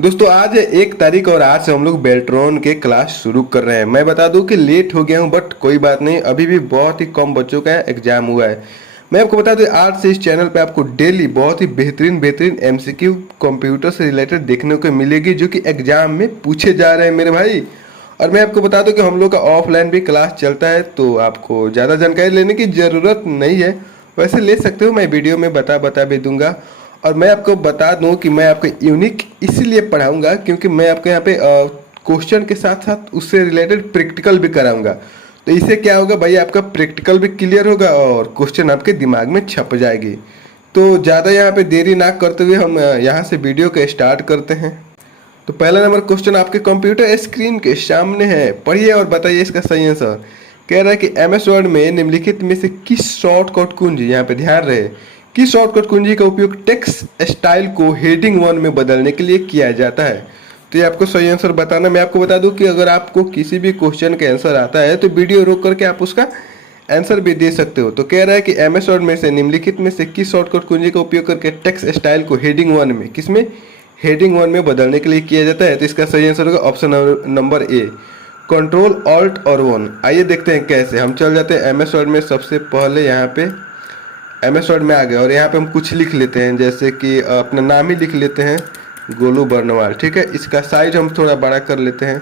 दोस्तों आज है 1 तारीख और आज से हम लोग बेल्ट्रॉन के क्लास शुरू कर रहे हैं। मैं बता दूं कि लेट हो गया हूं बट कोई बात नहीं, अभी भी बहुत ही कम बच्चों का एग्जाम हुआ है। मैं आपको बता दूं आज से इस चैनल पे आपको डेली बहुत ही बेहतरीन एमसीक्यू कंप्यूटर से रिलेटेड देखने को मिलेगी जो कि एग्जाम में पूछे जा रहे हैं मेरे भाई। और मैं आपको बता दूं कि हम लोग का ऑफलाइन भी क्लास चलता है, तो आपको ज़्यादा जानकारी लेने की ज़रूरत नहीं है, वैसे ले सकते हो, मैं वीडियो में बता भी दूंगा। और मैं आपको बता दूं कि मैं आपको यूनिक इसीलिए पढ़ाऊंगा क्योंकि मैं आपको यहाँ पे क्वेश्चन के साथ साथ उससे रिलेटेड प्रैक्टिकल भी कराऊंगा। तो इससे क्या होगा भाई, आपका प्रैक्टिकल भी क्लियर होगा और क्वेश्चन आपके दिमाग में छप जाएगी। तो ज़्यादा यहाँ पे देरी ना करते हुए हम यहाँ से वीडियो को स्टार्ट करते हैं। तो पहला नंबर क्वेश्चन आपके कंप्यूटर स्क्रीन के सामने है, पढ़िए और बताइए इसका सही आंसर। कह रहा है कि एमएस वर्ड में निम्नलिखित में से किस शॉर्टकट कुंजी, यहाँ पे ध्यान रहे, किस शॉर्टकट कुंजी का उपयोग टेक्स्ट स्टाइल को हेडिंग 1 में बदलने के लिए किया जाता है। तो ये आपको सही आंसर बताना। मैं आपको बता दूं कि अगर आपको किसी भी क्वेश्चन का आंसर आता है तो वीडियो रोक करके आप उसका आंसर भी दे सकते हो। तो कह रहा है कि एमएस वर्ड में से निम्नलिखित में से किस शॉर्टकट कुंजी का उपयोग करके टेक्स्ट स्टाइल को हेडिंग 1 में, किसमें, हेडिंग 1 में बदलने के लिए किया जाता है। तो इसका सही आंसर होगा option number A, control alt और 1। आइए देखते हैं कैसे। हम चल जाते हैं एमएस वर्ड में, सबसे पहले यहाँ पे एमएस वर्ड में आ गए और यहाँ पे हम कुछ लिख लेते हैं, जैसे कि अपना नाम ही लिख लेते हैं, गोलू बर्नवाल। ठीक है, इसका साइज हम थोड़ा बड़ा कर लेते हैं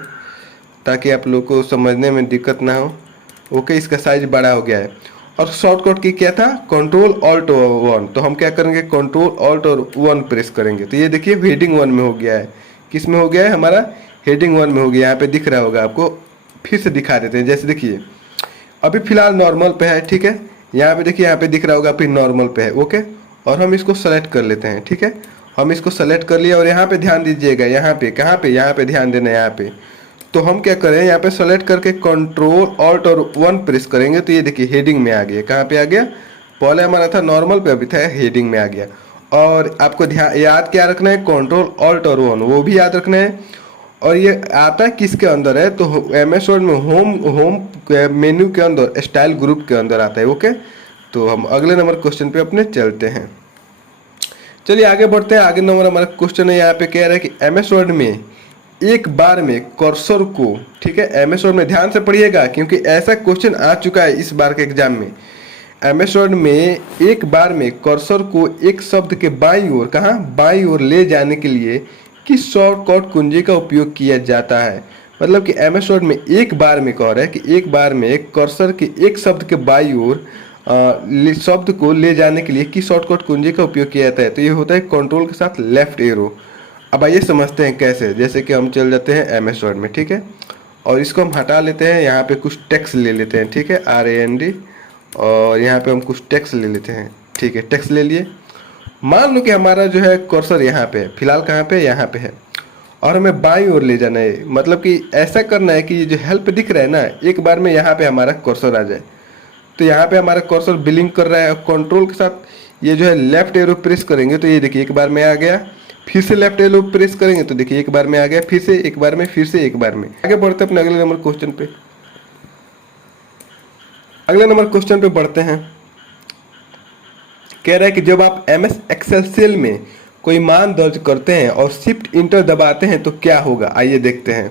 ताकि आप लोग को समझने में दिक्कत ना हो। ओके, इसका साइज बड़ा हो गया है। और शॉर्टकट की क्या था, कंट्रोल ऑल्ट 1। तो हम क्या करेंगे, कंट्रोल ऑल्ट और 1 प्रेस करेंगे। तो ये देखिए हेडिंग 1 में हो गया है। किस में हो गया है, हमारा हेडिंग 1 में हो गया। यहाँ पे दिख रहा होगा आपको, फिर से दिखा देते हैं। जैसे देखिए अभी फिलहाल नॉर्मल पे है, ठीक है, यहाँ पे देखिए, यहाँ पे दिख रहा होगा फिर नॉर्मल पे है। ओके, और हम इसको सेलेक्ट कर लेते हैं। ठीक है, हम इसको सेलेक्ट कर लिया और यहाँ पे ध्यान दीजिएगा, यहाँ पे कहाँ पे, यहाँ पे ध्यान देना है, यहाँ पे। तो हम क्या करें, यहाँ पे सेलेक्ट करके कंट्रोल ऑल्ट और 1 प्रेस करेंगे तो ये देखिए हेडिंग में आ गया। कहाँ पे आ गया, पहले हमारा था नॉर्मल पे, अभी था हेडिंग में आ गया। और आपको ध्यान याद क्या रखना है, कंट्रोल ऑल्ट और 1 वो भी याद रखना है। और ये आता है किसके अंदर है, तो एमएस वर्ड में होम मेन्यू के अंदर स्टाइल ग्रुप के अंदर आता है। ओके, तो हम अगले नंबर क्वेश्चन पे अपने चलते हैं। चलिए आगे बढ़ते हैं। आगे नंबर हमारा क्वेश्चन है, यहाँ पे कह रहा है कि एमएस वर्ड में एक बार में कर्सर को, ठीक है, एमएस वर्ड में ध्यान से पढ़िएगा क्योंकि ऐसा क्वेश्चन आ चुका है इस बार के एग्जाम में। एमएस वर्ड में एक बार में कर्सर को एक शब्द के बाईं ओर, कहाँ, बाईं ओर ले जाने के लिए किस शॉर्टकट कुंजी का उपयोग किया जाता है। मतलब कि एमएस वर्ड में एक बार में कह रहा है कि एक बार में कर्सर के एक शब्द के बाईं ओर शब्द को ले जाने के लिए किस शॉर्टकट कुंजी का उपयोग किया जाता है। तो ये होता है कंट्रोल के साथ लेफ्ट एरो। अब आइए समझते हैं कैसे। जैसे कि हम चल जाते हैं एमएस वर्ड में, ठीक है, और इसको हम हटा लेते हैं। यहाँ पे कुछ टेक्स्ट ले लेते हैं, ठीक है, RAND, और यहाँ पे हम कुछ टेक्स्ट ले लेते हैं। ठीक है, टेक्स्ट ले लिए। मान लो कि हमारा जो है कर्सर यहाँ पे है, फिलहाल कहाँ पे, यहाँ पे है, और हमें बाईं ओर ले जाना है। मतलब कि ऐसा करना है कि ये जो हेल्प दिख रहा है ना, एक बार में यहाँ पे हमारा कर्सर आ जाए। तो यहाँ पे हमारा कर्सर बिलिंग कर रहा है और कंट्रोल के साथ ये जो है लेफ्ट एरो प्रेस करेंगे तो ये देखिए एक बार में आ गया। फिर से लेफ्ट एरो प्रेस करेंगे तो देखिए एक बार में आ गया, फिर से एक बार में, फिर से एक बार में। आगे बढ़ते अपने अगले नंबर क्वेश्चन पे। अगले नंबर क्वेश्चन पे बढ़ते हैं। कह रहा है कि जब आप एमएस एक्सेल सेल में कोई मान दर्ज करते हैं और शिफ्ट इंटर दबाते हैं तो क्या होगा। आइए देखते हैं।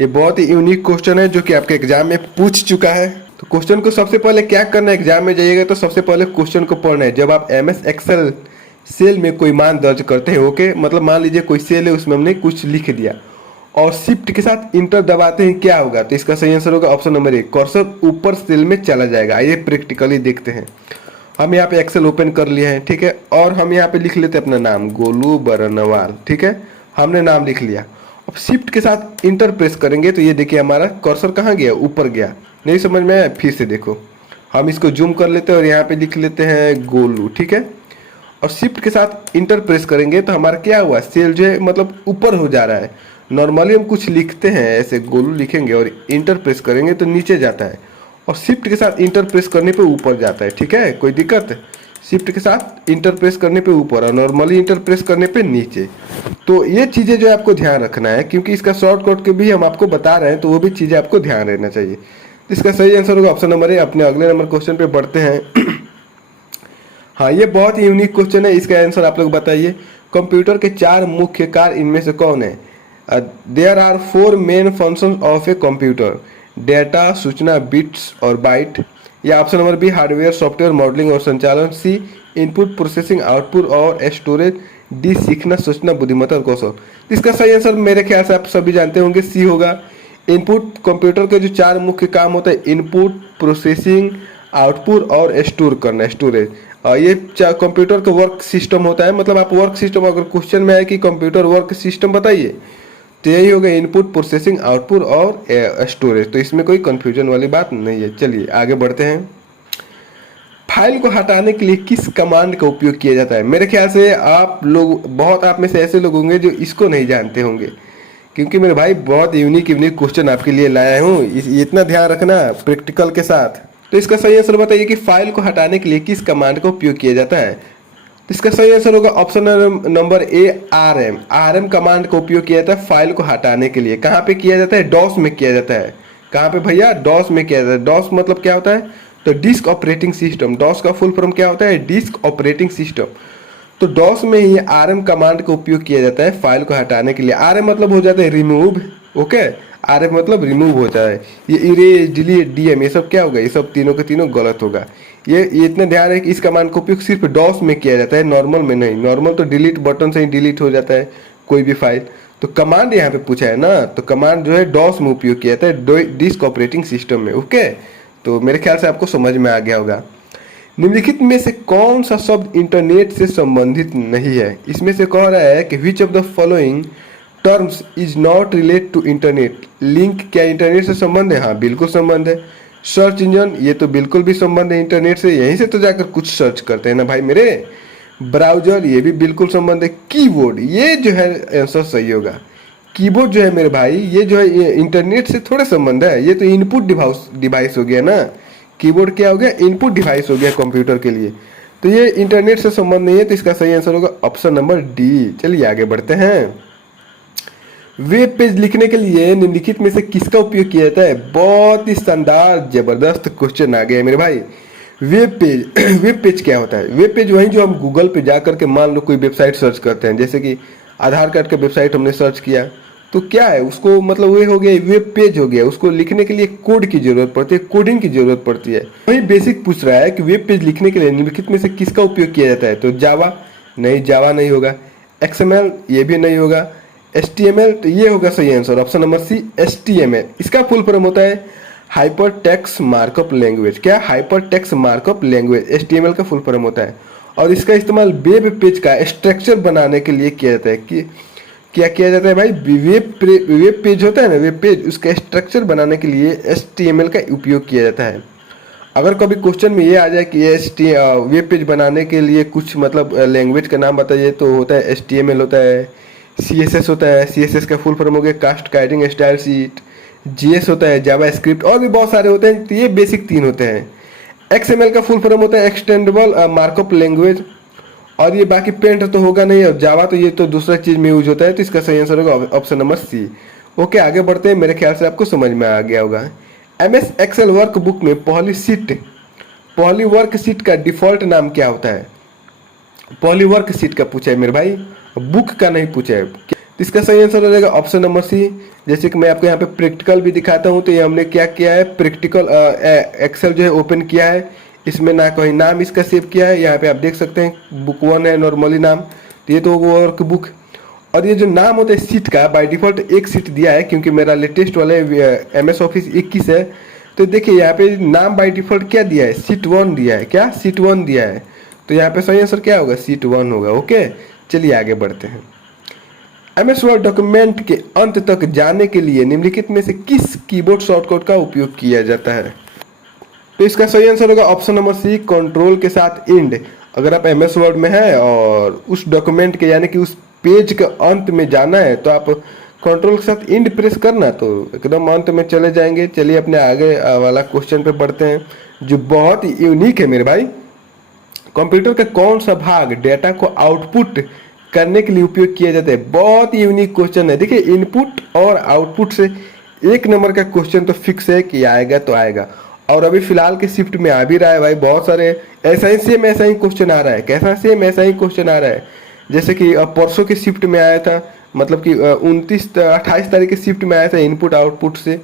ये बहुत ही यूनिक क्वेश्चन है जो कि आपके एग्जाम में पूछ चुका है। तो क्वेश्चन को सबसे पहले क्या करना है, एग्जाम में जाइएगा तो सबसे पहले क्वेश्चन को पढ़ना है। जब आप एमएस एक्सेल सेल में कोई मान दर्ज करते हैं, ओके, मतलब मान लीजिए कोई सेल है, उसमें हमने कुछ लिख दिया और शिफ्ट के साथ इंटर दबाते हैं, क्या होगा। तो इसका सही आंसर होगा ऑप्शन नंबर ए, कर्सर ऊपर सेल में चला जाएगा। आइए प्रैक्टिकली देखते हैं। हम यहाँ पे एक्सेल ओपन कर लिए हैं, ठीक है, और हम यहाँ पे लिख लेते हैं अपना नाम, गोलू बरनवाल। ठीक है, हमने नाम लिख लिया। अब शिफ्ट के साथ इंटर प्रेस करेंगे तो ये देखिए हमारा कर्सर कहाँ गया, ऊपर गया। नहीं समझ में आया, फिर से देखो, हम इसको जूम कर लेते हैं और यहाँ पे लिख लेते हैं गोलू। ठीक है, और शिफ्ट के साथ इंटर प्रेस करेंगे तो हमारा क्या हुआ, सेल जो है मतलब ऊपर हो जा रहा है। नॉर्मली हम कुछ लिखते हैं ऐसे, गोलू लिखेंगे और इंटर प्रेस करेंगे तो नीचे जाता है, और शिफ्ट के साथ इंटर प्रेस करने पे ऊपर जाता है। ठीक है, कोई दिक्कत, शिफ्ट के साथ इंटर प्रेस करने पे ऊपर और नॉर्मली इंटर प्रेस करने पे नीचे। तो ये चीज़ें जो है आपको ध्यान रखना है क्योंकि इसका शॉर्टकट के भी हम आपको बता रहे हैं, तो वो भी चीज़ें आपको ध्यान रहना चाहिए। इसका सही आंसर होगा ऑप्शन नंबर ए। अपने अगले नंबर क्वेश्चन पे बढ़ते हैं। हाँ, ये बहुत ही यूनिक क्वेश्चन है, इसका आंसर आप लोग बताइए। कंप्यूटर के 4 मुख्य कार्य इनमें से कौन है? There are 4 main functions of a computer. Data, सूचना, बिट्स और बाइट। या option number B hardware, software, modelling और संचालन। सी इनपुट, प्रोसेसिंग, आउटपुट और स्टोरेज। डी सीखना, सोचना, बुद्धिमत्ता और कौशल। इसका सही आंसर मेरे ख्याल से आप सभी जानते होंगे, सी होगा। इनपुट, कंप्यूटर के जो 4 मुख्य काम होते हैं, इनपुट, प्रोसेसिंग, आउटपुट और स्टोर करना, स्टोरेज। ये कंप्यूटर का वर्क सिस्टम होता है। मतलब आप वर्क सिस्टम, अगर क्वेश्चन में आए कि कंप्यूटर वर्क सिस्टम बताइए, तो यही होगा इनपुट, प्रोसेसिंग, आउटपुट और स्टोरेज। तो इसमें कोई कंफ्यूजन वाली बात नहीं है। चलिए आगे बढ़ते हैं। फाइल को हटाने के लिए किस कमांड का उपयोग किया जाता है? मेरे ख्याल से आप लोग, बहुत आप में से ऐसे लोग होंगे जो इसको नहीं जानते होंगे, क्योंकि मेरे भाई बहुत यूनिक यूनिक क्वेश्चन आपके लिए लाया हूँ। इतना ध्यान रखना प्रैक्टिकल के साथ। तो इसका सही आंसर बताइए कि फाइल को हटाने के लिए किस कमांड का उपयोग किया जाता है? तो इसका सही आंसर होगा option number A, RM. RM command का उपयोग किया जाता है फाइल को हटाने के लिए। कहाँ पे किया जाता है? डॉस में किया जाता है। कहाँ पे भैया? डॉस में किया जाता है। डॉस मतलब क्या होता है? तो डिस्क ऑपरेटिंग सिस्टम। डॉस का फुल फॉर्म क्या होता है? Disk operating system. तो डॉस में ही आरएम कमांड का उपयोग किया जाता है फाइल को हटाने के लिए। आरएम मतलब हो जाता है रिमूव। ओके, आरएम मतलब रिमूव होता है। ये इरेज, डिलीट, डीएम, ये सब क्या होगा? ये सब तीनों के तीनों गलत होगा। ये इतना ध्यान है कि इस कमांड का उपयोग सिर्फ डॉस में किया जाता है, नॉर्मल में नहीं। नॉर्मल तो डिलीट बटन से ही डिलीट हो जाता है कोई भी फाइल। तो कमांड यहाँ पे पूछा है ना, तो कमांड जो है डॉस में उपयोग किया जाता है, डिस्क ऑपरेटिंग सिस्टम में। ओके, तो मेरे ख्याल से आपको समझ में आ गया होगा। निम्नलिखित में से कौन सा शब्द इंटरनेट से संबंधित नहीं है? इसमें से कह रहा है कि which of the following terms is not relate to internet. Link क्या इंटरनेट से संबंध है? हाँ, बिल्कुल संबंध है। सर्च इंजन, ये तो बिल्कुल भी संबंध है इंटरनेट से, यहीं से तो जाकर कुछ सर्च करते हैं ना भाई मेरे। ब्राउजर, ये भी बिल्कुल संबंध है। कीबोर्ड, ये जो है आंसर सही होगा। कीबोर्ड जो है मेरे भाई, ये जो है ये इंटरनेट से थोड़ा संबंध है, ये तो इनपुट डिवाइस हो गया ना। कीबोर्ड क्या हो गया? इनपुट डिवाइस हो गया कंप्यूटर के लिए। तो ये इंटरनेट से संबंध नहीं है, तो इसका सही आंसर होगा ऑप्शन नंबर डी। चलिए आगे बढ़ते हैं। वेब पेज लिखने के लिए निम्नलिखित में से किसका उपयोग किया जाता है? बहुत ही शानदार जबरदस्त क्वेश्चन आ गया मेरे भाई। वेब पेज वेब पेज क्या होता है? वेब पेज वही जो हम गूगल पे जा करके मान लो कोई वेबसाइट सर्च करते हैं, जैसे कि आधार कार्ड का वेबसाइट हमने सर्च किया, तो क्या है उसको, मतलब वो हो गया वेब पेज हो गया। उसको लिखने के लिए कोड की जरूरत पड़ती है, कोडिंग की जरूरत पड़ती है। वही बेसिक पूछ रहा है कि वेब पेज लिखने के लिए निम्नलिखित में से किसका उपयोग किया जाता है? तो जावा नहीं, जावा नहीं होगा। एक्सएमएल, ये भी नहीं होगा। HTML, तो ये होगा सही answer option number C, HTML। इसका फुल फॉर्म होता है हाइपर टेक्स्ट मार्कअप लैंग्वेज। क्या? Hyper text markup language, HTML का फुल फॉर्म होता है। और इसका इस्तेमाल वेब पेज का स्ट्रक्चर बनाने के लिए किया जाता है। कि क्या किया जाता है भाई? वेब पेज होता है ना, वेब पेज, उसका स्ट्रक्चर बनाने के लिए HTML का उपयोग किया जाता है। अगर कभी क्वेश्चन में ये आ जाए कि वेब पेज बनाने के लिए कुछ मतलब लैंग्वेज का नाम बताइए, तो होता है HTML होता है, CSS होता है, CSS का फुल फॉर्म हो गया cascading style sheet, JS होता है, जावा स्क्रिप्ट, और भी बहुत सारे होते हैं। तो ये बेसिक 3 होते हैं। XML का फुल फॉर्म होता है एक्सटेंडेबल मार्कअप लैंग्वेज, और ये बाकी पेंट तो होगा नहीं, और जावा तो ये तो दूसरा चीज में यूज होता है। तो इसका सही आंसर होगा ऑप्शन नंबर सी। ओके, आगे बढ़ते हैं। मेरे ख्याल से आपको समझ में आ गया होगा। MS एक्सेल वर्कबुक में पहली वर्कशीट का डिफॉल्ट नाम क्या होता है? पहली वर्कशीट का पूछा है मेरे भाई, बुक का नहीं पूछा है। तो इसका सही आंसर हो जाएगा ऑप्शन नंबर सी। जैसे कि मैं आपको यहाँ पे प्रैक्टिकल भी दिखाता हूँ, तो ये हमने क्या किया है, प्रैक्टिकल एक्सेल जो है ओपन किया है। इसमें ना कोई नाम इसका सेव किया है, यहाँ पे आप देख सकते हैं बुक 1 है नॉर्मली नाम। तो ये तो वर्क बुक, और ये जो नाम होता है सीट का, बाय डिफॉल्ट एक सीट दिया है, क्योंकि मेरा लेटेस्ट वाला MS ऑफिस 21 है। तो देखिए यहाँ पे नाम बाय डिफॉल्ट क्या दिया है? सीट 1 दिया है। क्या? सीट 1 दिया है। तो यहाँ पे सही आंसर क्या होगा? सीट 1 होगा। ओके, चलिए आगे बढ़ते हैं। MS वर्ड डॉक्यूमेंट के अंत तक जाने के लिए निम्नलिखित में से किस कीबोर्ड शॉर्टकट का उपयोग किया जाता है? तो इसका सही आंसर होगा ऑप्शन नंबर सी, कंट्रोल के साथ इंड। अगर आप MS वर्ड में है और उस डॉक्यूमेंट के यानी कि उस पेज के अंत में जाना है, तो आप कंट्रोल के साथ इंड प्रेस करना, तो एकदम अंत में चले जाएंगे। चलिए अपने आगे वाला क्वेश्चन पे बढ़ते हैं, जो बहुत ही यूनिक है मेरे भाई। कंप्यूटर का कौन सा भाग डेटा को आउटपुट करने के लिए उपयोग किया जाता है? बहुत ही यूनिक क्वेश्चन है। देखिए, इनपुट और आउटपुट से 1 नंबर का क्वेश्चन तो फिक्स है कि आएगा तो आएगा, और अभी फिलहाल के शिफ्ट में आ भी रहा है भाई। बहुत सारे ऐसा ही सेम ऐसा ही क्वेश्चन आ रहा है। कैसा? सेम ऐसा ही क्वेश्चन आ रहा है। जैसे कि परसों के शिफ्ट में आया था, मतलब कि 28 तारीख के शिफ्ट में आया था इनपुट आउटपुट से।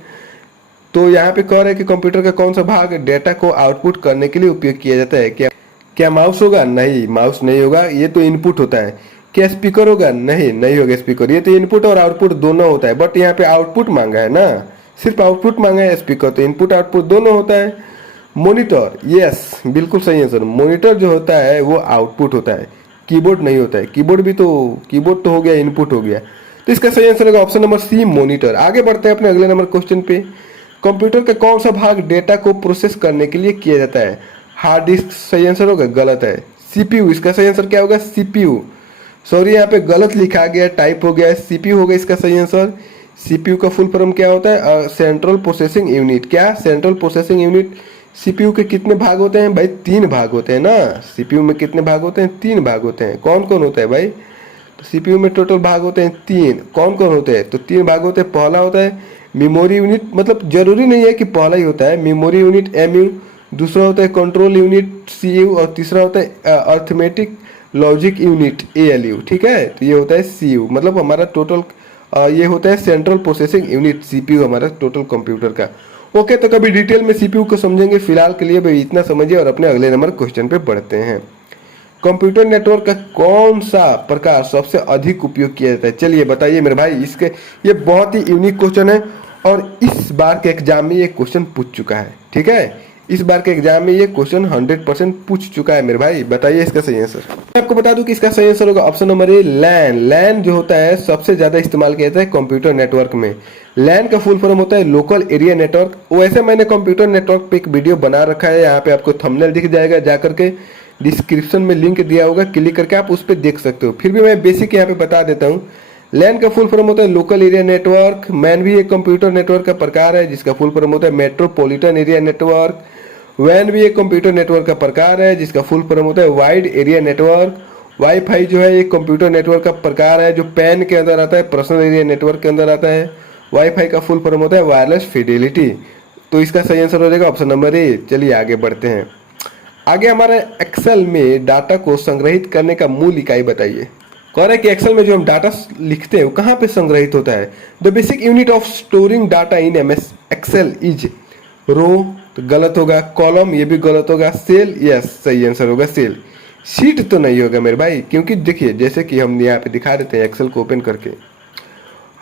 तो यहाँ पे कह रहे हैं कि कंप्यूटर का कौन सा भाग डेटा को आउटपुट करने के लिए उपयोग किया जाता है। क्या क्या माउस होगा? नहीं, माउस नहीं होगा, ये तो इनपुट होता है। क्या स्पीकर होगा? नहीं, नहीं होगा स्पीकर, ये तो इनपुट और आउटपुट दोनों होता है। बट यहाँ पे आउटपुट मांगा है ना, सिर्फ आउटपुट मांगा है, स्पीकर तो इनपुट आउटपुट दोनों होता है। मॉनिटर, यस बिल्कुल सही है सर, मॉनिटर जो होता है वो आउटपुट होता है, कीबोर्ड नहीं होता है। कीबोर्ड तो हो गया, इनपुट हो गया। तो इसका सही आंसर होगा ऑप्शन नंबर सी, मॉनिटर। आगे बढ़ते हैं अपने अगले नंबर क्वेश्चन पे। कंप्यूटर का कौन सा भाग डेटा को प्रोसेस करने के लिए किया जाता है? हार्ड डिस्क सही आंसर होगा, गलत है। सीपीयू, इसका सही आंसर क्या होगा? सीपीयू। सॉरी यहाँ पे गलत लिखा गया, टाइप हो गया है, सीपीयू होगा इसका सही आंसर। सीपीयू का फुल फॉर्म क्या होता है? Central processing unit. क्या? Central processing unit. सीपीयू के कितने भाग होते हैं भाई? 3 भाग होते हैं ना। सीपीयू में कितने भाग होते हैं? 3 भाग होते हैं। कौन कौन होता है भाई? तो सीपीयू में टोटल भाग होते हैं 3। कौन कौन होते हैं? तो 3 भाग होते हैं। पहला होता है मेमोरी यूनिट, मतलब जरूरी नहीं है कि पहला ही होता है, मेमोरी यूनिट एमयू। दूसरा होता है कंट्रोल यूनिट सीयू, और तीसरा होता है अर्थमेटिक लॉजिक यूनिट एएलयू। ठीक है, तो ये होता है सीयू, मतलब हमारा टोटल ये होता है सेंट्रल प्रोसेसिंग यूनिट, सीपीयू हमारा टोटल कंप्यूटर का। ओके, तो कभी डिटेल में सीपीयू को समझेंगे, फिलहाल के लिए भाई इतना समझिए और अपने अगले नंबर क्वेश्चन पे बढ़ते हैं। कंप्यूटर नेटवर्क का कौन सा प्रकार सबसे अधिक उपयोग किया जाता है? चलिए बताइए मेरे भाई, इसके ये बहुत ही यूनिक क्वेश्चन है और इस बार के एग्जाम में ये क्वेश्चन पूछ चुका है। ठीक है, इस बार के एग्जाम में ये क्वेश्चन 100% पूछ चुका है मेरे भाई। बताइए इसका सही आंसर। मैं आपको बता दूं कि इसका सही आंसर होगा ऑप्शन नंबर ए, लैन। लैन जो होता है सबसे ज्यादा इस्तेमाल किया जाता है कंप्यूटर नेटवर्क में। लैन का फुल फॉर्म होता है लोकल एरिया नेटवर्क। वैसे मैंने कंप्यूटर नेटवर्क पे एक वीडियो बना रखा है, यहाँ पे आपको थंबनेल दिख जाएगा, जाकर के डिस्क्रिप्शन में लिंक दिया होगा, क्लिक करके आप उस पर देख सकते हो। फिर भी मैं बेसिक यहाँ पे बता देता हूँ। लैन का फुल फॉर्म होता है लोकल एरिया नेटवर्क। मैन भी एक कंप्यूटर नेटवर्क का प्रकार है जिसका फुल फॉर्म होता है मेट्रोपॉलिटन एरिया नेटवर्क। वैन भी एक कंप्यूटर नेटवर्क का प्रकार है जिसका फुल फॉर्म होता है वाइड एरिया नेटवर्क। वाईफाई जो है एक कंप्यूटर नेटवर्क का प्रकार है जो पैन के अंदर आता है, पर्सनल एरिया नेटवर्क के अंदर आता है। वाईफाई का फुल फॉर्म होता है वायरलेस फिडेलिटी। तो इसका सही आंसर हो जाएगा ऑप्शन नंबर ए। चलिए आगे बढ़ते हैं। आगे हमारे एक्सेल में डाटा को संग्रहित करने का मूल इकाई बताइए। कह रहा है कि एक्सेल में जो हम डाटा लिखते हैं वो कहाँ पे संग्रहित होता है? The basic unit of storing data in MS Excel is row, तो गलत होगा। कॉलम, ये भी गलत होगा। सेल, यस सही आंसर होगा सेल। शीट तो नहीं होगा मेरे भाई, क्योंकि देखिए जैसे कि हम यहाँ पे दिखा देते हैं एक्सेल को ओपन करके,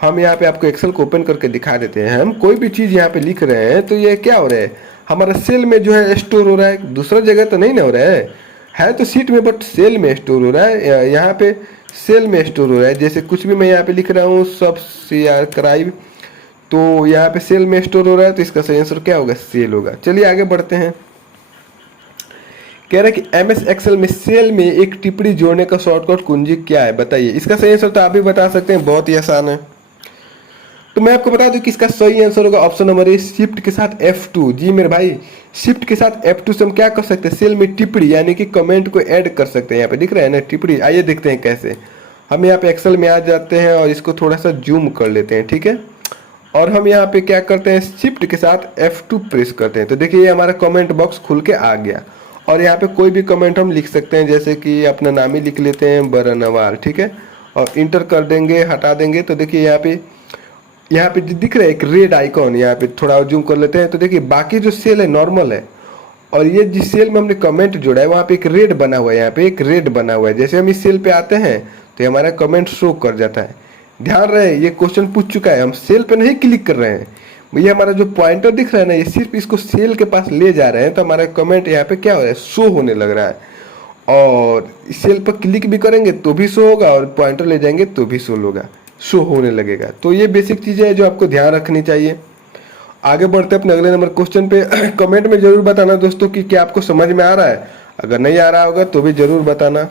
हम यहाँ पे आपको एक्सेल को ओपन करके दिखा देते हैं। हम कोई भी चीज़ यहाँ पे लिख रहे हैं तो ये क्या हो रहा है, हमारा सेल में जो है स्टोर हो रहा है, दूसरा जगह तो नहीं ना हो रहा है तो सीट में, बट सेल में स्टोर हो रहा है। यहाँ पे सेल में स्टोर हो रहा है। जैसे कुछ भी मैं यहाँ पे लिख रहा हूँ सब्सक्राइब, तो यहाँ पे सेल में स्टोर हो रहा है, तो इसका सही आंसर क्या होगा? सेल होगा। चलिए आगे बढ़ते हैं। कह रहा है कि एमएस एक्सेल में सेल में एक टिप्पणी जोड़ने का शॉर्टकट कुंजी क्या है? बताइए। इसका सही आंसर तो आप भी बता सकते हैं, बहुत ही आसान है। तो मैं आपको बता दूं कि इसका सही आंसर होगा ऑप्शन नंबर ए, शिफ्ट के साथ F2। जी मेरे भाई, शिफ्ट के साथ F2 से हम क्या कर सकते हैं? सेल में टिप्पणी यानी कि कमेंट को ऐड कर सकते हैं। यहाँ पे दिख रहा है ना टिप्पणी। आइए देखते हैं कैसे। हम यहाँ पे एक्सेल में आ जाते हैं और इसको थोड़ा सा जूम कर लेते हैं। ठीक है, और हम यहाँ पे क्या करते हैं? शिफ्ट के साथ F2 प्रेस करते हैं। तो देखिए ये हमारा कमेंट बॉक्स खुल के आ गया और यहाँ पे कोई भी कमेंट हम लिख सकते हैं, जैसे कि अपना नाम ही लिख लेते हैं, बरनवाल। ठीक है, और इंटर कर देंगे, हटा देंगे। तो देखिए यहाँ पे दिख रहा है एक रेड आइकॉन, यहाँ पे थोड़ा जूम कर लेते हैं। तो देखिए बाकी जो सेल है नॉर्मल है और ये जिस सेल में हमने कमेंट जोड़ा है वहाँ पे एक रेड बना हुआ है, यहाँ पे एक रेड बना हुआ है। जैसे हम इस सेल पे आते हैं तो ये हमारा कमेंट शो कर जाता है। ध्यान रहे ये क्वेश्चन पूछ चुका है, हम सेल पे नहीं क्लिक कर रहे हैं। ये हमारा जो पॉइंटर दिख रहा है ना, ये सिर्फ इसको सेल के पास ले जा रहे हैं, तो हमारा कमेंट यहाँ पे क्या हो रहा है? शो होने लग रहा है। और सेल पर क्लिक भी करेंगे तो भी शो होगा और पॉइंटर ले जाएंगे तो भी शो होने लगेगा। तो ये बेसिक चीजें है जो आपको ध्यान रखनी चाहिए। आगे बढ़ते अपने अगले नंबर क्वेश्चन पे। कमेंट में जरूर बताना दोस्तों कि क्या आपको समझ में आ रहा है। अगर नहीं आ रहा होगा तो भी जरूर बताना।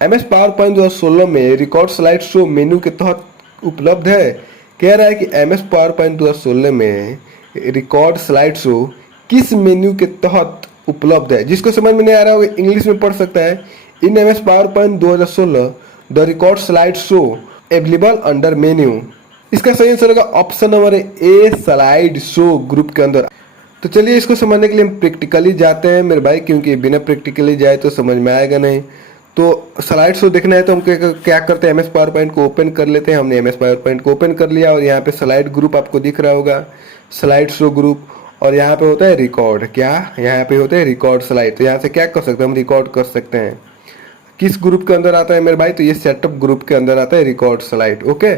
MS पावर पॉइंट 2016 में रिकॉर्ड स्लाइड शो मेन्यू के तहत उपलब्ध है। कह रहा है कि MS पावर पॉइंट 2016 में रिकॉर्ड स्लाइड शो किस मेन्यू के तहत उपलब्ध है? जिसको समझ में नहीं आ रहा होगा इंग्लिश में पढ़ सकता है। इन MS power point 2016 the record slide show available under menu. इसका सही आंसर होगा option number A, slide show group के अंदर। तो चलिए इसको समझने के लिए हम प्रैक्टिकली जाते हैं मेरे भाई, क्योंकि बिना प्रैक्टिकली जाए तो समझ में आएगा नहीं। तो स्लाइड शो देखना है तो हम क्या करते हैं, एमएस पावर पॉइंट को ओपन कर लेते हैं। हमने एमएस पावर पॉइंट को ओपन कर लिया और यहाँ पे स्लाइड ग्रुप आपको दिख रहा होगा, स्लाइड शो ग्रुप। और यहाँ पे होता है रिकॉर्ड, क्या यहाँ पे होता है रिकॉर्ड स्लाइड। तो यहाँ से क्या कर सकते हैं, हम रिकॉर्ड कर सकते हैं। किस ग्रुप के अंदर आता है मेरे भाई, तो ये सेटअप ग्रुप के अंदर आता है रिकॉर्ड स्लाइड। ओके,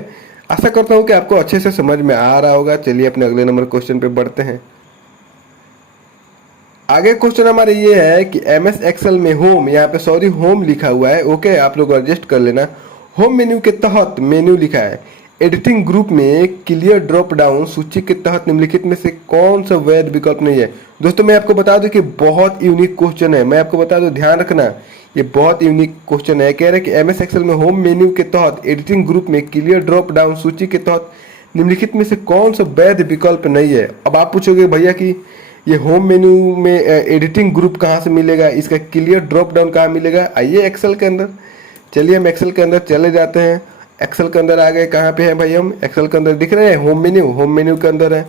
आशा करता हूँ कि आपको अच्छे से समझ में आ रहा होगा। चलिए अपने अगले नंबर क्वेश्चन पे बढ़ते हैं। आगे क्वेश्चन हमारे ये है कि एम एस एक्सेल में होम, यहाँ पे सॉरी होम लिखा हुआ है। ओके, आप लोग एडजस्ट कर लेना। होम मेन्यू के तहत मेन्यू लिखा है। एडिटिंग ग्रुप में क्लियर ड्रॉप डाउन सूची के तहत निम्नलिखित में से कौन सा वैध विकल्प नहीं है। दोस्तों मैं आपको बता दूं कि बहुत यूनिक क्वेश्चन है, मैं आपको बता दूं, ध्यान रखना, ये बहुत यूनिक क्वेश्चन है। कह रहे हैं कि एम एस एक्सेल में होम मेन्यू के तहत एडिटिंग ग्रुप में क्लियर ड्रॉप डाउन सूची के तहत निम्नलिखित में से कौन सा वैध विकल्प नहीं है। अब आप पूछोगे भैया कि ये होम मेन्यू में एडिटिंग ग्रुप कहाँ से मिलेगा, इसका क्लियर ड्रॉप डाउन कहाँ मिलेगा। आइए एक्सेल के अंदर, चलिए हम एक्सेल के अंदर चले जाते हैं। एक्सेल के अंदर आ गए, कहाँ पे हैं भाई हम, एक्सेल के अंदर दिख रहे हैं होम मेन्यू, होम मेन्यू के अंदर है।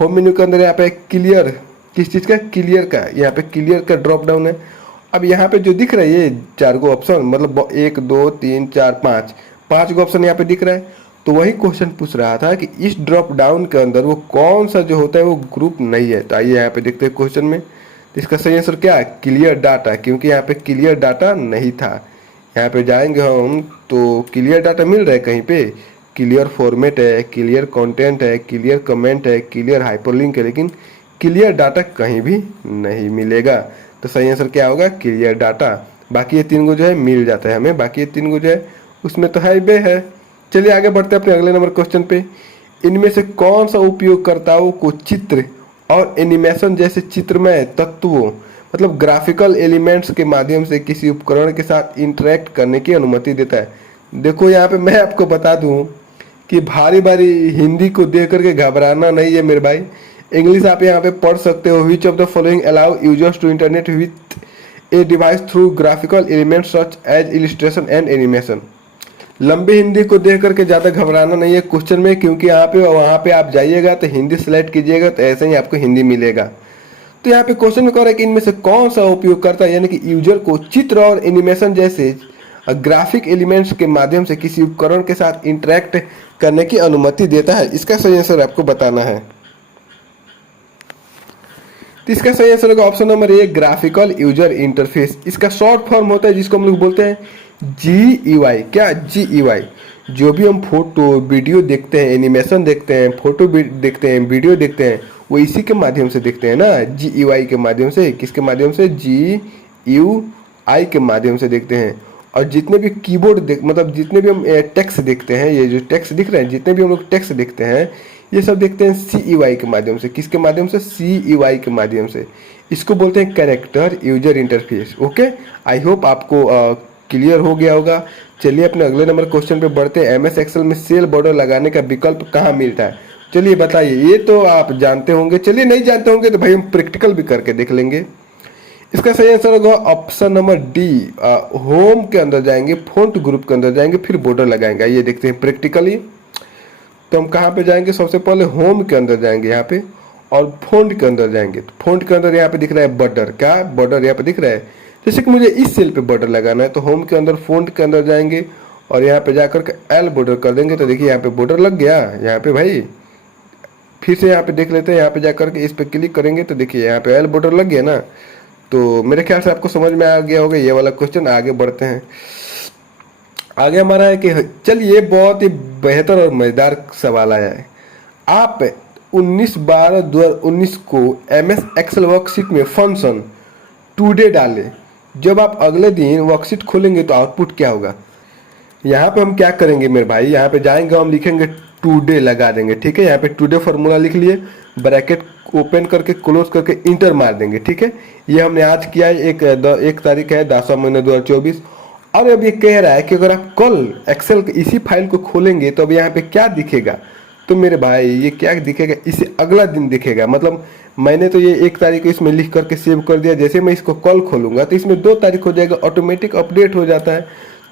होम मेन्यू के अंदर यहाँ पे क्लियर, किस चीज़ का, क्लियर का, यहाँ पे क्लियर का ड्रॉप डाउन है। अब यहाँ पे जो दिख रहा है ये 4 गो ऑप्शन, मतलब 1 2 3 4 5 गो ऑप्शन यहाँ पे दिख रहा है। तो वही क्वेश्चन पूछ रहा था कि इस ड्रॉप डाउन के अंदर वो कौन सा जो होता है वो ग्रुप नहीं है। तो आइए यहाँ पे देखते हैं क्वेश्चन में। तो इसका सही आंसर क्या है, क्लियर डाटा, क्योंकि यहाँ पे क्लियर डाटा नहीं था। यहाँ पे जाएंगे हम तो क्लियर डाटा मिल रहा है कहीं पे, क्लियर फॉर्मेट है, क्लियर कंटेंट है, क्लियर कमेंट है, क्लियर हाइपरलिंक है, लेकिन क्लियर डाटा कहीं भी नहीं मिलेगा। तो सही आंसर क्या होगा, क्लियर डाटा। बाकी ये 3 गो जो है मिल जाता है हमें, बाकी ये 3 गो जो है उसमें तो हाईवे है। चलिए आगे बढ़ते हैं अपने अगले नंबर क्वेश्चन पे। इनमें से कौन सा उपयोगकर्ताओं को चित्र और एनिमेशन जैसे चित्रमय तत्वों, मतलब ग्राफिकल एलिमेंट्स के माध्यम से किसी उपकरण के साथ इंटरेक्ट करने की अनुमति देता है। देखो यहाँ पे मैं आपको बता दूं कि भारी भारी हिंदी को देख करके घबराना नहीं है मेरे भाई। इंग्लिश आप यहाँ पे पढ़ सकते हो। Which of the following allow users to internet with a device through graphical elements such as illustration and animation. लंबी हिंदी को देख करके ज़्यादा घबराना नहीं है क्वेश्चन में, क्योंकि यहाँ पे वहाँ पे आप जाइएगा तो हिंदी सेलेक्ट कीजिएगा तो ऐसे ही आपको हिंदी मिलेगा। तो यहाँ पे क्वेश्चन में कह रहा है कि इनमें से कौन सा उपयोग करता है, यानी कि यूजर को चित्र और एनिमेशन जैसे ग्राफिक एलिमेंट्स के माध्यम से किसी उपकरण के साथ इंटरेक्ट करने की अनुमति देता है। इसका सही आंसर आपको बताना है। तो इसका सही आंसर होगा option number A, graphical user interface. इसका शॉर्ट फॉर्म होता है जिसको हम लोग बोलते हैं GUI। क्या, GUI। जो भी हम फोटो वीडियो देखते हैं, एनिमेशन देखते हैं, फोटो देखते हैं, वीडियो देखते हैं, वो इसी के माध्यम से देखते हैं ना, GUI के माध्यम से। किसके माध्यम से, GUI के माध्यम से देखते हैं। और जितने भी कीबोर्ड मतलब जितने भी हम टेक्स्ट देखते हैं, ये जो टेक्स्ट दिख रहे हैं, जितने भी हम लोग टेक्स्ट देखते हैं, ये सब देखते हैं CUI के माध्यम से। किसके माध्यम से, CUI के माध्यम से। इसको बोलते हैं character user interface. Okay, I hope आपको क्लियर हो गया होगा। चलिए अपने अगले नंबर क्वेश्चन पे बढ़ते हैं। एमएस एक्सेल में सेल बॉर्डर लगाने का विकल्प कहाँ मिलता है। चलिए बताइए, ये तो आप जानते होंगे। चलिए नहीं जानते होंगे तो भाई हम प्रैक्टिकल भी करके देख लेंगे। इसका सही आंसर होगा ऑप्शन नंबर डी, होम के अंदर जाएंगे, फ़ॉन्ट ग्रुप के अंदर जाएंगे, फिर बॉर्डर लगाएंगे। ये देखते हैं प्रैक्टिकली। तो हम कहाँ पे जाएंगे, सबसे पहले होम के अंदर जाएंगे यहाँ पे, और फ़ॉन्ट के अंदर जाएंगे। तो फ़ॉन्ट के अंदर यहाँ पे दिख रहा है बॉर्डर, क्या बॉर्डर यहाँ पे दिख रहा है। जैसे कि मुझे इस सेल पे बॉर्डर लगाना है तो होम के अंदर फ़ॉन्ट के अंदर जाएंगे और यहाँ पे जाकर के एल बॉर्डर कर देंगे। तो देखिए यहाँ पे बॉर्डर लग गया यहाँ पे भाई। फिर से यहाँ पे देख लेते हैं, यहाँ पे जाकर के इस पे क्लिक करेंगे तो देखिए यहाँ पे एल बॉर्डर लग गया ना। तो मेरे ख्याल से आपको समझ में आ गया होगा ये वाला क्वेश्चन। आगे बढ़ते हैं। आगे हमारा है कि चलिए बहुत ही बेहतर और मज़ेदार सवाल आया है। आप 19/12/2019 को एमएस एक्सेल वर्कशीट में फंक्शन टुडे डालें। जब आप अगले दिन वर्कशीट खोलेंगे तो आउटपुट क्या होगा। यहाँ पे हम क्या करेंगे मेरे भाई, यहाँ पे जाएंगे, हम लिखेंगे टुडे लगा देंगे। ठीक है, यहाँ पे टुडे फॉर्मूला लिख लिए, ब्रैकेट ओपन करके क्लोज करके इंटर मार देंगे। ठीक है, ये हमने आज किया है। एक तारीख है 10वां महीना 2024। और अब ये कह रहा है कि अगर आप कल एक्सेल इसी फाइल को खोलेंगे तो अब यहाँ पे क्या दिखेगा। तो मेरे भाई ये क्या दिखेगा, इसे अगला दिन दिखेगा। मतलब मैंने तो ये 1 तारीख को इसमें लिख करके सेव कर दिया। जैसे मैं इसको कल खोलूंगा तो इसमें 2 तारीख हो जाएगा, ऑटोमेटिक अपडेट हो जाता है।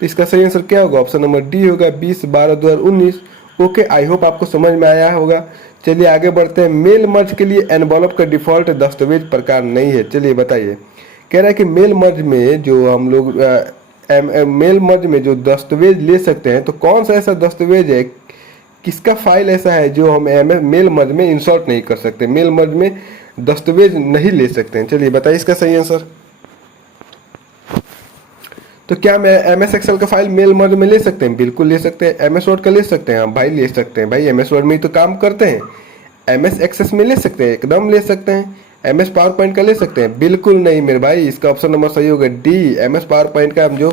तो इसका सही आंसर क्या होगा, ऑप्शन नंबर डी होगा, 20/12/2019। ओके, आई होप आपको समझ में आया होगा। चलिए आगे बढ़ते हैं। मेल मर्ज के लिए एनवलप का डिफॉल्ट दस्तावेज प्रकार नहीं है। चलिए बताइए। कह रहा है कि मेल मर्ज में जो हम लोग मेल मर्ज में जो दस्तावेज ले सकते हैं, तो कौन सा ऐसा दस्तावेज है, किसका फाइल ऐसा है जो हम मेल मर्ज में इंसर्ट नहीं कर सकते, मेल मर्ज में दस्तावेज नहीं ले सकते हैं? चलिए बताइए इसका सही आंसर। तो क्या मैं एम एस एक्सेल का फाइल मेल मर्ज में ले सकते हैं? बिल्कुल ले सकते हैं। एम एस वर्ड का ले सकते हैं? हाँ भाई ले सकते हैं, भाई एम एस वर्ड में ही तो काम करते हैं। एम एस एक्सेस में ले सकते हैं? एकदम ले सकते हैं। एम एस पावर पॉइंट का ले सकते हैं? बिल्कुल नहीं मेरे भाई, इसका ऑप्शन नंबर सही होगा D. M S power point का हम जो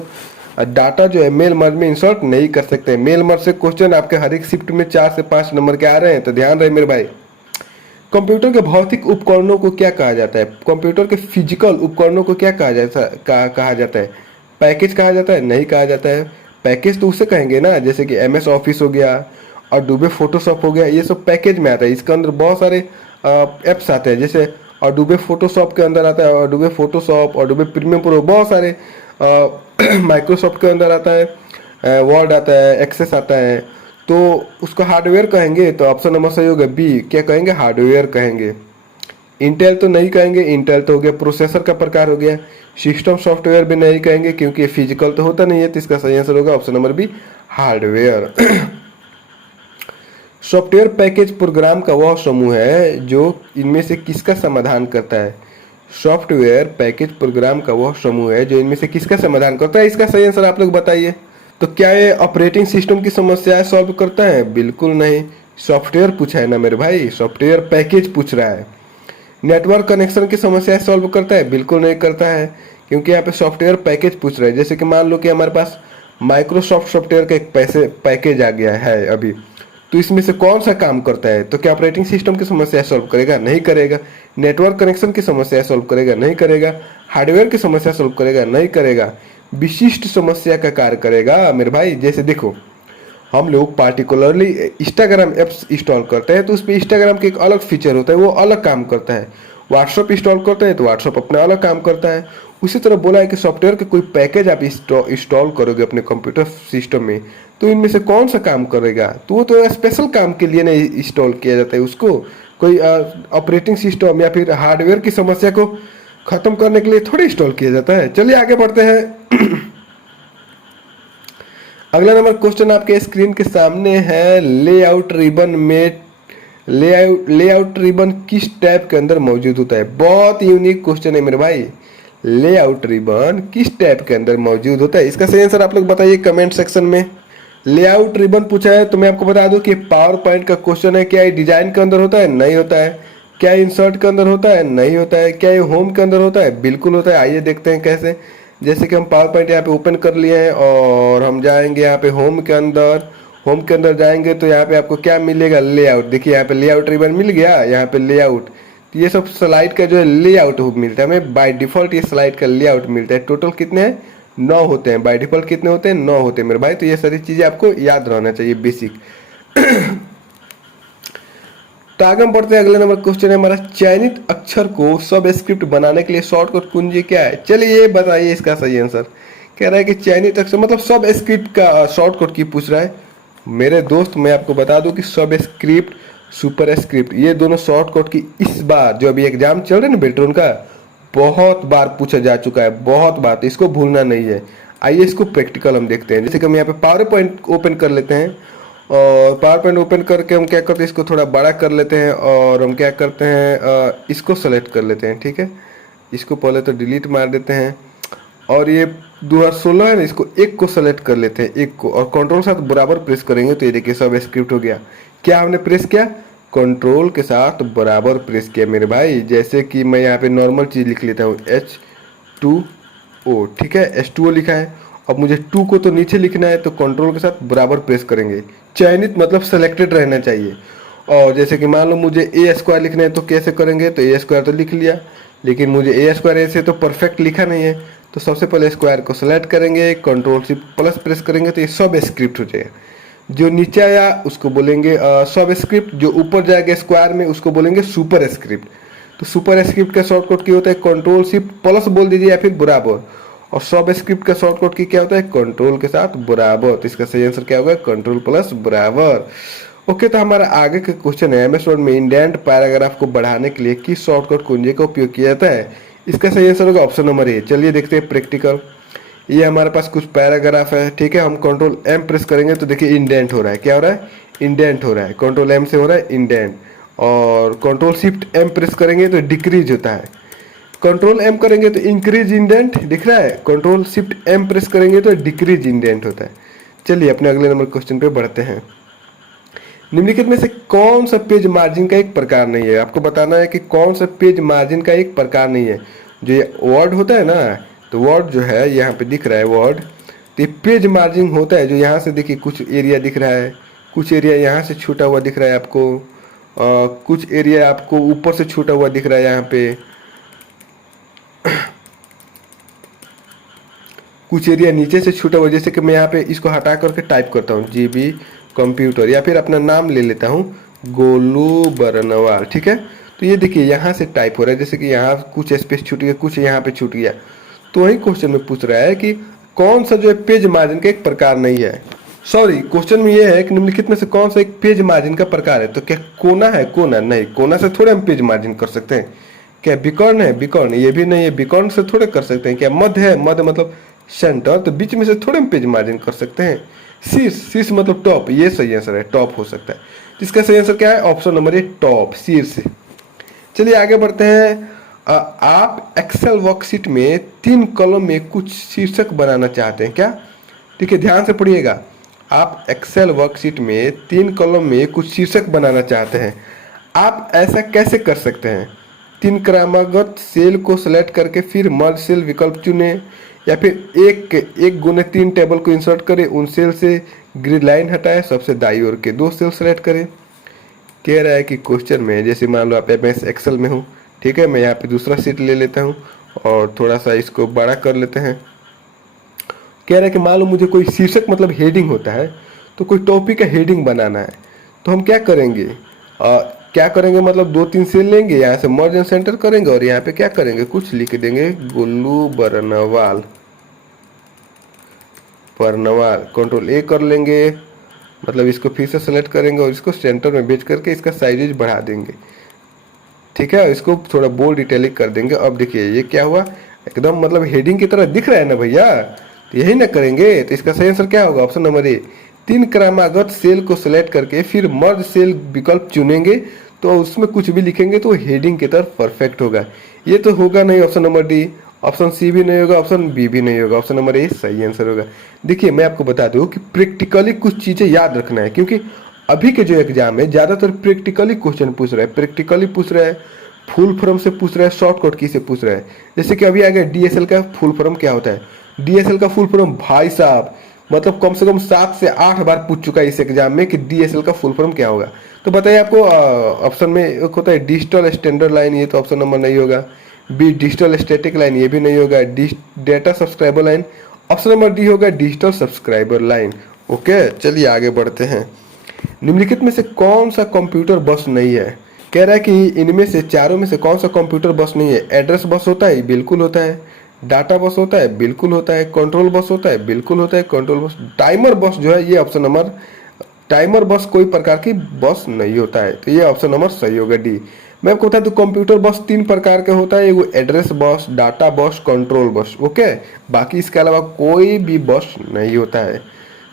डाटा जो है मेल मर्ज में इंसर्ट नहीं कर सकते। मेल मर्ज से क्वेश्चन आपके हर एक शिफ्ट में 4 से 5 नंबर के आ रहे हैं, तो ध्यान रहे मेरे भाई। कंप्यूटर के भौतिक उपकरणों को क्या कहा जाता है? कंप्यूटर के फिजिकल उपकरणों को क्या कहा जाता है? पैकेज कहा जाता है? नहीं कहा जाता है। पैकेज तो उसे कहेंगे ना, जैसे कि एम एस ऑफिस हो गया, अडोबे फोटोशॉप हो गया, ये सब पैकेज में आता है। इसके अंदर बहुत सारे एप्स आते हैं, जैसे अडोबे फोटोशॉप के अंदर आता है Adobe Photoshop, Adobe premium pro, बहुत सारे माइक्रोसॉफ्ट के अंदर आता है, वर्ड आता है, एक्सेस आता है। तो उसको हार्डवेयर कहेंगे, तो ऑप्शन नंबर सही होगा बी। क्या कहेंगे? हार्डवेयर कहेंगे। इंटेल तो नहीं कहेंगे, इंटेल तो हो गया प्रोसेसर का प्रकार हो गया। सिस्टम सॉफ्टवेयर भी नहीं कहेंगे क्योंकि फिजिकल तो होता नहीं है, तो इसका सही आंसर होगा option number B, hardware. Software package program का वह समूह है जो इनमें से किसका समाधान करता है? सॉफ्टवेयर पैकेज प्रोग्राम का वह समूह है जो इनमें से किसका समाधान करता है? इसका सही आंसर आप लोग बताइए। तो क्या ये ऑपरेटिंग सिस्टम की समस्याएं सॉल्व करता है? बिल्कुल नहीं। सॉफ्टवेयर पूछा है ना मेरे भाई, सॉफ्टवेयर पैकेज पूछ रहा है। नेटवर्क कनेक्शन की समस्याएं सॉल्व करता है? बिल्कुल नहीं करता है, क्योंकि यहाँ पे सॉफ्टवेयर पैकेज पूछ रहा है। जैसे कि मान लो कि हमारे पास माइक्रोसॉफ्ट सॉफ्टवेयर का एक पैकेज आ गया है अभी, तो इसमें से कौन सा काम करता है? तो क्या ऑपरेटिंग सिस्टम की समस्या सॉल्व करेगा? नहीं करेगा। नेटवर्क कनेक्शन की समस्या सॉल्व करेगा? नहीं करेगा। हार्डवेयर की समस्या सॉल्व करेगा? नहीं करेगा। विशिष्ट समस्या का कार्य करेगा मेरे भाई। जैसे देखो, हम लोग पार्टिकुलरली इंस्टाग्राम एप्स इंस्टॉल करते हैं, तो उस पर इंस्टाग्राम का एक अलग फीचर होता है, वो अलग काम करता है। व्हाट्सअप इंस्टॉल करते हैं तो व्हाट्सअप अपना अलग काम करता है। उसी तरह बोला है कि सॉफ्टवेयर का कोई पैकेज आप इंस्टॉल करोगे अपने कंप्यूटर सिस्टम में, तो इनमें से कौन सा काम करेगा? तो वो तो स्पेशल काम के लिए नहीं इंस्टॉल किया जाता है, उसको कोई ऑपरेटिंग सिस्टम या फिर हार्डवेयर की समस्या को खत्म करने के लिए थोड़ी इंस्टॉल किया जाता है। चलिए आगे बढ़ते हैं। अगला नंबर क्वेश्चन आपके स्क्रीन के सामने है। लेआउट रिबन में लेआउट रिबन किस टैब के अंदर मौजूद होता है? बहुत यूनिक क्वेश्चन है मेरे भाई। लेआउट रिबन किस टैब के अंदर मौजूद होता है? इसका सही आंसर आप लोग बताइए कमेंट सेक्शन में। लेआउट रिबन पूछा है तो मैं आपको बता दूं कि पावर पॉइंट का क्वेश्चन है। क्या ये डिजाइन के अंदर होता है? नहीं होता है। क्या इंसर्ट के अंदर होता है? नहीं होता है। क्या ये होम के अंदर होता है? बिल्कुल होता है। आइए देखते हैं कैसे। जैसे कि हम पावर पॉइंट यहाँ पे ओपन कर लिए हैं और हम जाएंगे यहाँ पे होम के अंदर। होम के अंदर जाएंगे तो यहाँ पे आपको क्या मिलेगा? लेआउट। देखिए यहाँ पे लेआउट रिबन मिल गया, यहाँ पे लेआउट। तो ये सब स्लाइड का जो है लेआउट मिलता है हमें। बाय डिफॉल्ट ये स्लाइड का लेआउट मिलता है। टोटल कितने हैं? 9 होते हैं। बाय डिफॉल्ट कितने होते हैं? 9 होते हैं मेरे भाई। तो ये सारी चीजें आपको याद रहना चाहिए, बेसिक। तो आगे हम पढ़ते हैं। अगले नंबर क्वेश्चन है हमारा, चयनित अक्षर को सब स्क्रिप्ट बनाने के लिए शॉर्टकट कुंजी क्या है? चलिए ये बताइए इसका सही आंसर। कह रहा है कि चयनित अक्षर मतलब सब स्क्रिप्ट का शॉर्टकट की पूछ रहा है। मेरे दोस्त मैं आपको बता दूं कि सब स्क्रिप्ट, सुपर स्क्रिप्ट, ये दोनों शॉर्टकट की इस बार जो अभी एग्जाम चल रहा है ना बेल्ट्रॉन का, बहुत बार पूछा जा चुका है, बहुत बार। तो इसको भूलना नहीं है। आइए इसको प्रैक्टिकल हम देखते हैं। जैसे कि हम यहाँ पे पावर पॉइंट ओपन कर लेते हैं और पावर पॉइंट ओपन करके हम क्या करते हैं, इसको थोड़ा बड़ा कर लेते हैं और हम क्या करते हैं, इसको सेलेक्ट कर लेते हैं। ठीक है, इसको पहले तो डिलीट मार देते हैं और ये 2016 है ना, इसको एक को सेलेक्ट कर लेते हैं, एक को, और कंट्रोल के साथ बराबर प्रेस करेंगे तो ये देखिए सब स्क्रिप्ट हो गया। क्या हमने प्रेस किया? कंट्रोल के साथ बराबर प्रेस किया मेरे भाई। जैसे कि मैं यहाँ पे नॉर्मल चीज लिख लेता हूँ, H2O। ठीक है, H2O लिखा है। अब मुझे 2 को तो नीचे लिखना है, तो कंट्रोल के साथ बराबर प्रेस करेंगे। चयनित मतलब सेलेक्टेड रहना चाहिए। और जैसे कि मान लो मुझे ए स्क्वायर लिखना है तो कैसे करेंगे? तो ए स्क्वायर तो लिख लिया, लेकिन मुझे ए स्क्वायर ऐसे तो परफेक्ट लिखा नहीं है, तो सबसे पहले स्क्वायर को सेलेक्ट करेंगे, कंट्रोल से प्लस प्रेस करेंगे तो ये सब स्क्रिप्ट हो जाएगा। जो नीचे आया उसको बोलेंगे सब स्क्रिप्ट, जो ऊपर जाएगा स्क्वायर में उसको बोलेंगे सुपर स्क्रिप्ट। तो सुपर स्क्रिप्ट का शॉर्टकट क्या होता है? कंट्रोल शिफ्ट प्लस बोल दीजिए या फिर बराबर। और सब स्क्रिप्ट का शॉर्टकट की क्या होता है? कंट्रोल के साथ बराबर। तो इसका सही आंसर क्या होगा? कंट्रोल प्लस बराबर। ओके, तो हमारा आगे का क्वेश्चन है, एमएस वर्ड में इंडेंट पैराग्राफ को बढ़ाने के लिए किस शॉर्टकट कुंजी का उपयोग किया जाता है? इसका सही आंसर होगा ऑप्शन नंबर ए। चलिए देखते हैं प्रैक्टिकल। ये हमारे पास कुछ पैराग्राफ है, ठीक है। हम कंट्रोल एम प्रेस करेंगे तो देखिए इंडेंट हो रहा है। क्या हो रहा है? इंडेंट हो रहा है। कंट्रोल एम से हो रहा है इंडेंट। और कंट्रोल शिफ्ट एम प्रेस करेंगे तो डिक्रीज होता है। कंट्रोल एम करेंगे तो इंक्रीज इंडेंट दिख रहा है। कंट्रोल शिफ्ट एम प्रेस करेंगे तो डिक्रीज इंडेंट होता है। चलिए अपने अगले नंबर क्वेश्चन पे बढ़ते हैं। निम्नलिखित में से कौन सा पेज मार्जिन का एक प्रकार नहीं है? आपको बताना है कि कौन सा पेज मार्जिन का एक प्रकार नहीं है। जो ये वर्ड होता है ना, तो वर्ड जो है यहाँ पे दिख रहा है वर्ड, तो ये पेज मार्जिन होता है। जो यहाँ से देखिए कुछ एरिया दिख रहा है, कुछ एरिया यहाँ से छूटा हुआ दिख रहा है आपको, कुछ एरिया आपको ऊपर से छूटा हुआ दिख रहा है यहाँ पे, कुछ एरिया नीचे से छूटा हुआ। जैसे कि मैं यहाँ पे इसको हटा करके टाइप करता हूँ जीबी कंप्यूटर, या फिर अपना नाम ले लेता हूँ गोलू बरनवाल, ठीक है। तो ये देखिए यहाँ से टाइप हो रहा है, जैसे कि यहाँ कुछ स्पेस छूट गया, कुछ यहाँ पे छूट गया। तो वही क्वेश्चन में पूछ रहा है कि कौन सा जो है पेज मार्जिन का एक प्रकार नहीं है। सॉरी, क्वेश्चन में ये है कि निम्नलिखित में से कौन सा एक पेज मार्जिन का प्रकार है। तो क्या कोना है? कोना नहीं, कोना से थोड़े हम पेज मार्जिन कर सकते हैं। क्या बिकॉर्न है? बिकॉर्न ये भी नहीं है, बिकॉर्न से थोड़े कर सकते हैं। क्या मध्य है? मध्य मतलब सेंटर, तो बीच में से थोड़े हम पेज मार्जिन कर सकते हैं। शीर्ष, शीर्ष मतलब टॉप, ये सही आंसर है, टॉप हो सकता है। इसका सही आंसर क्या है? ऑप्शन नंबर ए टॉप, शीर्ष। चलिए आगे बढ़ते हैं। आप एक्सेल वर्कशीट में 3 कॉलम में कुछ शीर्षक बनाना चाहते हैं क्या? ठीक है, ध्यान से पढ़िएगा। आप एक्सेल वर्कशीट में 3 कॉलम में कुछ शीर्षक बनाना चाहते हैं। आप ऐसा कैसे कर सकते हैं? 3 क्रमागत सेल को सेलेक्ट करके फिर मर्ज सेल विकल्प चुनें, या फिर एक गुने 3 टेबल को इंसर्ट करें, उन सेल से ग्रिड लाइन हटाएं, सबसे दाईं ओर के 2 सेल सेलेक्ट करें। कह रहा है कि क्वेश्चन में, जैसे मान लो आप MS एक्सेल में हो, ठीक है, मैं यहाँ पे दूसरा सीट ले लेता हूँ और थोड़ा सा इसको बड़ा कर लेते हैं। कह रहा है कि मान लो मुझे कोई शीर्षक मतलब हेडिंग होता है, तो कोई टॉपिक का हेडिंग बनाना है, तो हम क्या करेंगे? क्या करेंगे मतलब 2-3 सेल लेंगे, यहाँ से मर्ज एंड सेंटर करेंगे और यहाँ पे क्या करेंगे? कुछ लिख देंगे गोलू बरनवाल, कंट्रोल A कर लेंगे, मतलब इसको फिर से सेलेक्ट करेंगे और इसको सेंटर में भेज करके इसका साइज बढ़ा देंगे, ठीक है। इसको थोड़ा बोल्ड इटैलिक कर देंगे। अब देखिए ये क्या हुआ, एकदम मतलब हेडिंग की तरह दिख रहा है ना भैया, तो यही ना करेंगे। तो इसका सही आंसर क्या होगा? Option number A. 3 क्रमागत सेल को सिलेक्ट करके फिर मर्ज सेल विकल्प चुनेंगे, तो उसमें कुछ भी लिखेंगे तो हेडिंग की तरफ परफेक्ट होगा। ये तो होगा नहीं, option number D. Option C भी नहीं होगा, ऑप्शन बी भी नहीं होगा, ऑप्शन नंबर ए सही आंसर होगा। देखिए मैं आपको बता दूं कि प्रैक्टिकली कुछ चीजें याद रखना है, क्योंकि अभी के जो एग्जाम है ज्यादातर प्रैक्टिकली क्वेश्चन पूछ रहा है, प्रैक्टिकली पूछ रहा है, फुल फॉर्म से पूछ रहा है, शॉर्टकट की से पूछ रहा है। जैसे कि अभी आ गया DSL का फुल फॉर्म क्या होता है। DSL का फुल फॉर्म भाई साहब मतलब कम से कम 7 से 8 बार पूछ चुका है इस एग्जाम में कि DSL का फुल फॉर्म क्या होगा। तो बताइए आपको, ऑप्शन में एक होता है डिजिटल स्टैंडर्ड लाइन, ये तो ऑप्शन नंबर नहीं होगा। बी डिजिटल स्टैटिक लाइन, ये भी नहीं होगा। Data subscriber line, option number D होगा डिजिटल सब्सक्राइबर लाइन। ओके चलिए आगे बढ़ते हैं। निम्नलिखित में से कौन सा कंप्यूटर बस नहीं है? कह रहा है कि इनमें से चारों में से कौन सा कंप्यूटर बस नहीं है? एड्रेस बस होता है, बिल्कुल होता है। डाटा बस होता है, बिल्कुल होता है। कंट्रोल बस होता है, बिल्कुल होता है कंट्रोल बस। टाइमर बस जो है, ये ऑप्शन नंबर, टाइमर बस कोई प्रकार की बस नहीं होता है, तो ये ऑप्शन नंबर सही होगा डी। मैं आपको बता दूं कंप्यूटर बस 3 प्रकार का होता है, वो एड्रेस बस, डाटा बस, कंट्रोल बस। ओके, बाकी इसके अलावा कोई भी बस नहीं होता है।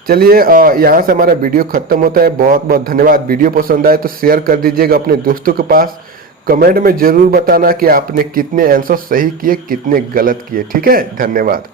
चलिए यहाँ से हमारा वीडियो खत्म होता है। बहुत बहुत धन्यवाद। वीडियो पसंद आए तो शेयर कर दीजिएगा अपने दोस्तों के पास। कमेंट में जरूर बताना कि आपने कितने आंसर सही किए, कितने गलत किए। ठीक है, धन्यवाद।